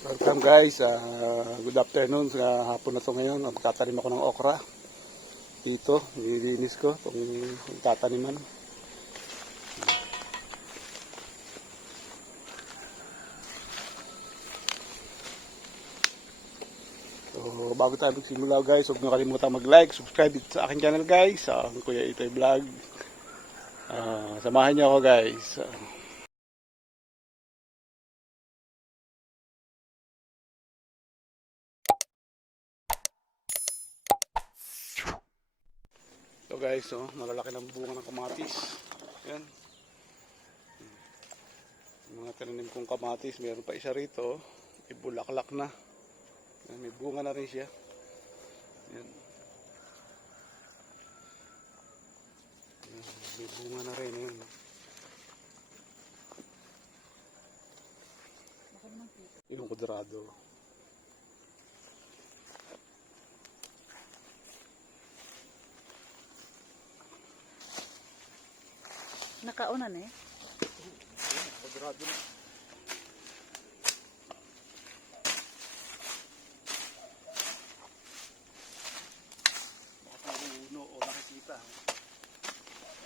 Welcome guys, good afternoon sa hapon na to ngayon. Magtatanim ako ng okra dito, nililinis ko itong tataniman. So bago tayo magsimula guys, huwag nyo kalimutan mag-like, subscribe dito sa aking channel guys, sa Kuya Itoy Vlog. Samahan nyo ako guys. So guys, malalaki ng bunga ng kamatis. Yan. Yung mga tinanim kong kamatis, meron pa isa rito. May bulaklak na. Yan, may bunga na rin siya. Yan. Yan, may bunga na rin. Yan. Yung kudrado. Nakaunan eh. Kudrado na. Baka uno o nakikita.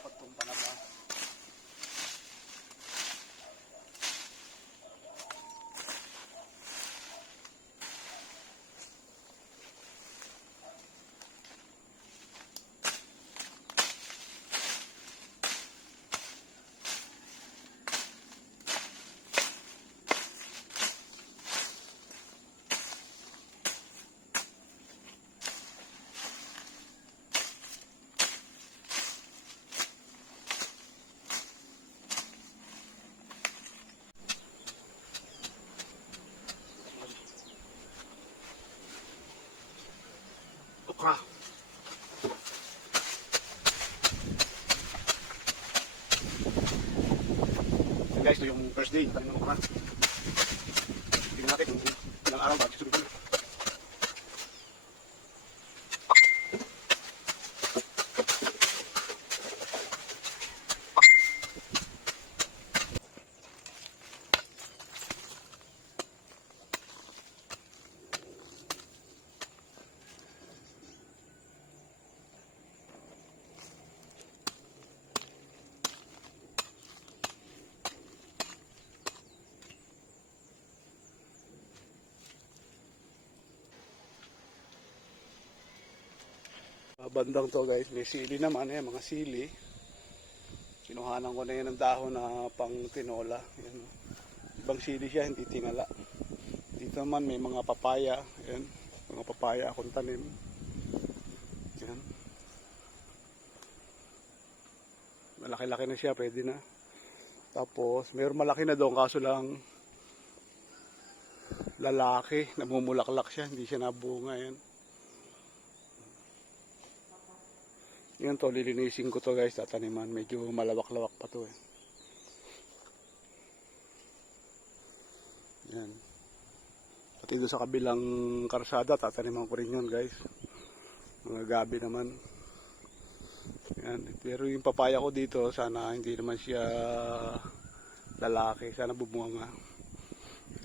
Patong panaba. Okra. So guys, ito yung first day tayo ng okra. Tingnan natin kung ilang araw bago susunod ulit. Bandang to guys, may sili naman mga sili. Kinuhanan ko na yan ng dahon na pang tinola. Yan, ibang sili siya, hindi tingala. Dito naman may mga papaya. Yan, mga papaya akong tanim. Yan. Malaki-laki na siya, pwede na. Tapos, mayroon malaki na doon, kaso lang lalaki, namumulaklak siya, hindi siya nabunga. Yan. Yan to, lilinisin ko to guys, tataniman. Medyo malawak-lawak pa to eh. Yan. Pati doon sa kabilang karsada, tataniman ko rin yun guys. Mga gabi naman. Yan. Pero yung papaya ko dito, sana hindi naman siya lalaki. Sana bubunga.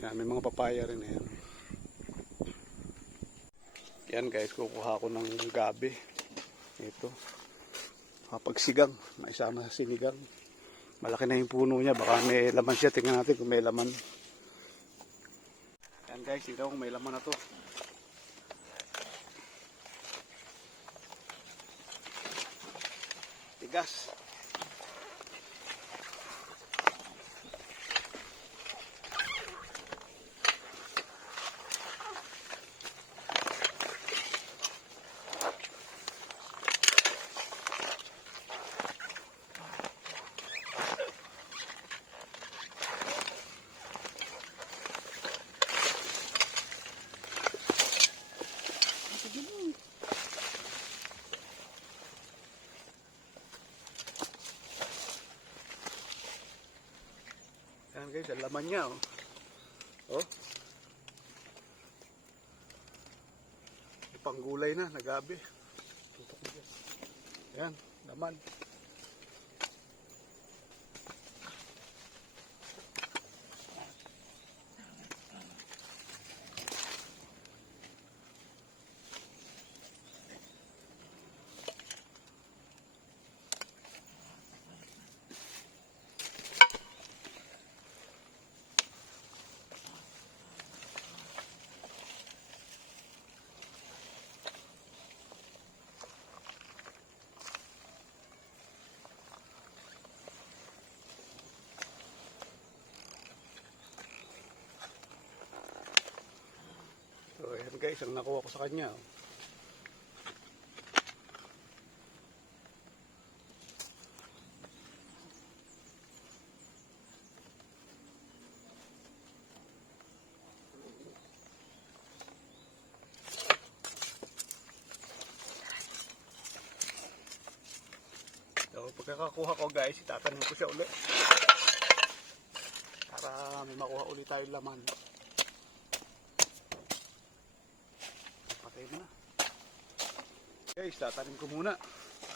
Yan, may mga papaya rin yan. Yan guys, kukuha ko ng gabi. Ito. Kapag sigang, maisama sa sinigang. Malaki na yung puno niya, baka may laman siya. Tingnan natin kung may laman. Yan guys, tingnan kung may laman na to. Tigas. Yan guys, ang laman niya oh. Oh. Panggulay na, nagabi. Yan, laman. Guys, ang nakuha ko sa kanya. So, pagkakakuha ko guys, itatanim ko siya ulit. Para may makuha ulit tayong laman. Patay mo na. Guys, tatanim ko muna.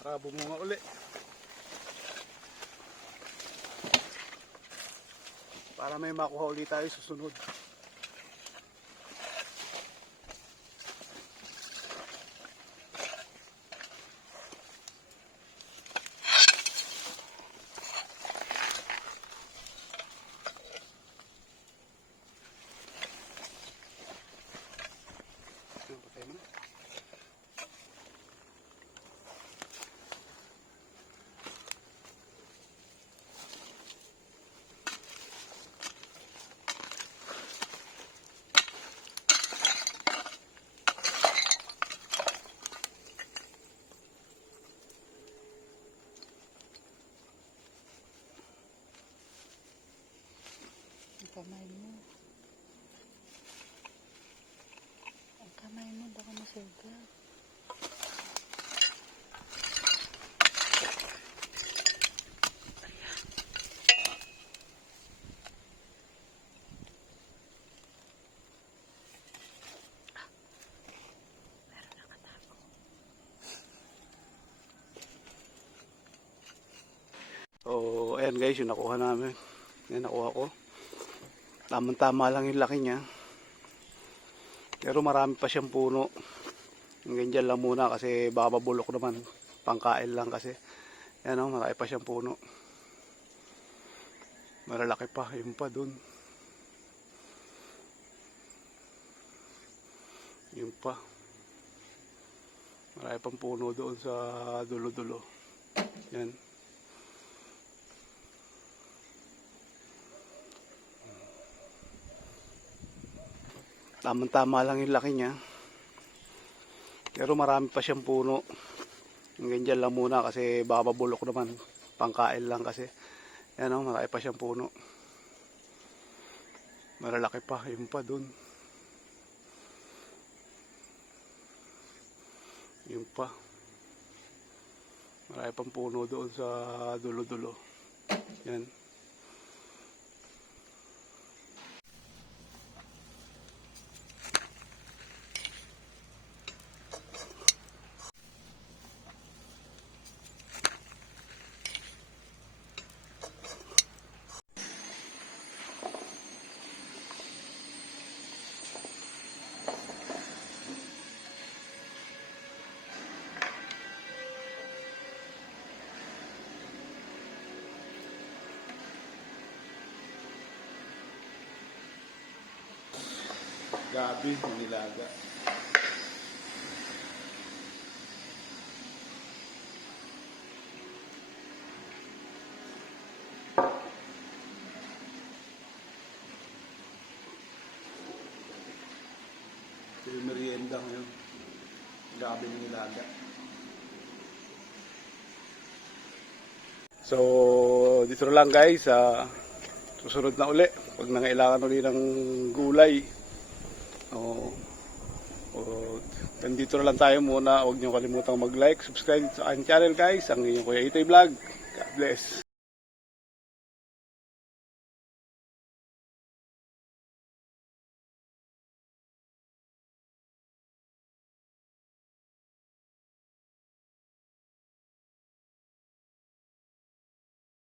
Para bumunga ulit. Para may makuha ulit tayo susunod. Patay mo na. Ang kamay mo. Ang kamay mo, baka masugat. So, ayan guys, yung nakuha namin. Yan nakuha ko. Tamang-tama lang yung laki niya. Pero marami pa siyang puno. Hanggang dyan lang muna kasi bababulok naman. Pangkain lang kasi. Yan o, marami pa siyang puno. Malalaki pa. Yung pa dun. Yung pa. Marami pang puno doon sa dulo-dulo. Yan. Tamang-tama lang yung laki niya. Pero marami pa siyang puno. Hanggang dyan lang muna kasi bababulok naman. Pangkain lang kasi. Yan o, marami pa siyang puno. Malalaki pa. Yung pa dun. Yung pa. Marami pang puno doon sa dulo-dulo. Yan. Gabi, nilaga. Ito yung merienda ngayon. Gabi, nilaga. So, dito na lang guys. Susunod na uli. Pag nangailangan uli ng gulay. Nandito na lang tayo muna. Huwag niyo kalimutang mag-like, subscribe sa aking channel guys. Ang inyong Kuya Itoy Vlog. God bless.